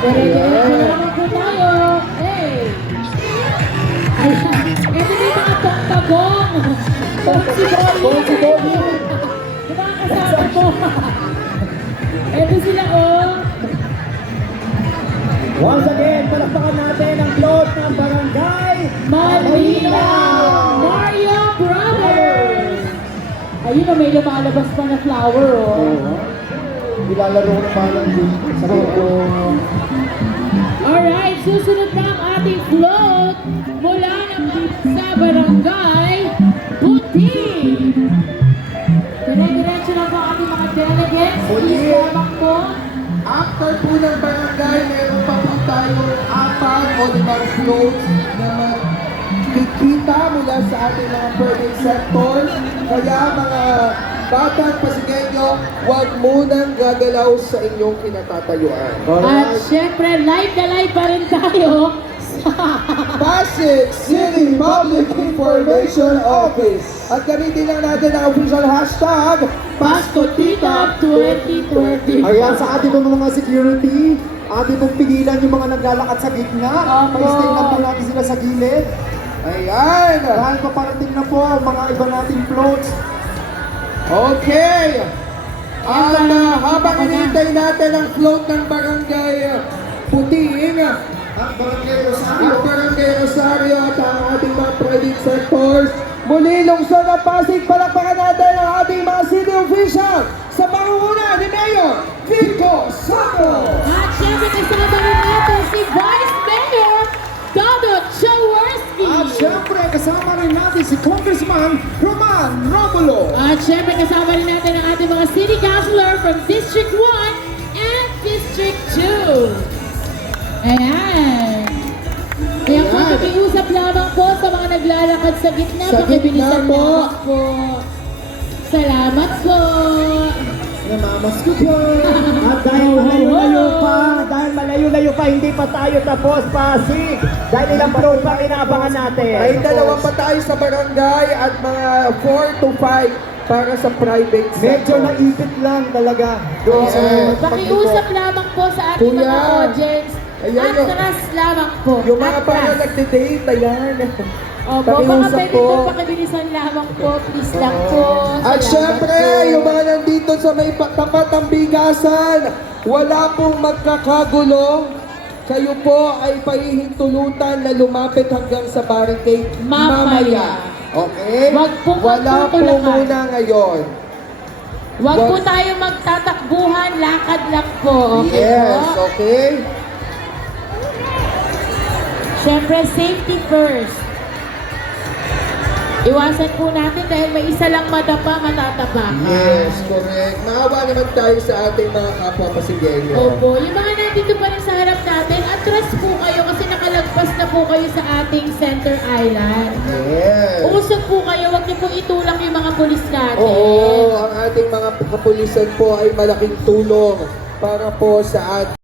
Dire-diretso naman po tayo. Hey! Ayan. Ito na yung mga pagpagong. Bonsi Boy. Yung mga kasama ko. Ito sila, oh. Once again, palakpakan natin ang float ng Barangay Malinaw! Mario Brothers! Ayun na, may lumalabas pa na flower, oh. Nilalaro ko na parang sa ko. Alright, susunod na ang ating float mula naman sa Barangay Puti. Dire-diretso na po ang ating mga delegates. Please lamang po. After po ng barangay, meron pa po tayong 4 o 5 floats na kikita mula sa ating mga permit sectors. Kaya mga batang Pasigueño, huwag munang gagalaw sa inyong kinatatayuan. At syempre, live na live pa rin tayo sa Pasig City Public Information Office. At gamitin lang natin ang official hashtag Pastotita 2020. Ayan, sa ating mga security, ating pong pigilan yung mga naglalakad sa gitna. Opo. Pag-stay lang po natin sila sa gilid. Ayan! Dahil paparating na po ang mga iba nating floats. Okay! At habang hinihintay natin ang float ng Barangay Puting, Ang Barangay Rosario. ang Barangay Rosario at ang ating mga private sectors, muli lungsod ng Pasig, palakpakan natin ang ating mga city official sa pangunguna ni Mayor Vico Soto! At syempre, kasama rin natin si Vice Mayor Dodot Jaworski. At syempre, kasama rin natin si Congressman Roman Romulo. At syempre, kasama rin natin ang ating mga city councilor from District 1 and District 2. Ayan. Kaya po, Ayan. pakiusap lamang po sa mga naglalakad sa gitna. Sa Pakibilisan gitna po. lamang po. Salamat po. Namamas ko po. At dahil malayo-layo pa, hindi pa tayo tapos, Pasig. Dahil ilang float pa inaabangan natin. Ay dalawa pa tayo sa barangay at mga 4 to 5 para sa private Medyo sector. naipit lang talaga. Doon sa Pakiusap lamang po sa ating Kuya. mga audience. Ayan, Atras lamang po. Yung mga para Atras. nagde-date, ayan. Opo, baka Pakiusap pwede po. po pakibilisan lamang po. Please lang po. At Salamat syempre, po. yung mga nandito sa may tapat ng bigasan, wala pong magkakagulo. Kayo po ay pahihintulutan na lumapit hanggang sa barricade Mamaya. Okay? Wag pong Wala po magtutulakan. muna ngayon. Huwag po Wag- tayo magtatakbuhan, lakad lang po. Okay Yes, po? okay? Siyempre, safety first. Iwasan po natin dahil may isa lang madapa, matatapakan. Yes, correct. Maawa naman tayo sa ating mga kapwa Pasigueño. Opo, yung mga nandito pa rin sa harap natin, atras po kayo kasi nakalagpas na po kayo sa ating center island. Yes. Usap po kayo, huwag niyo po itulak yung mga pulis natin. Oo, ang ating mga kapulisan po ay malaking tulong para po sa ating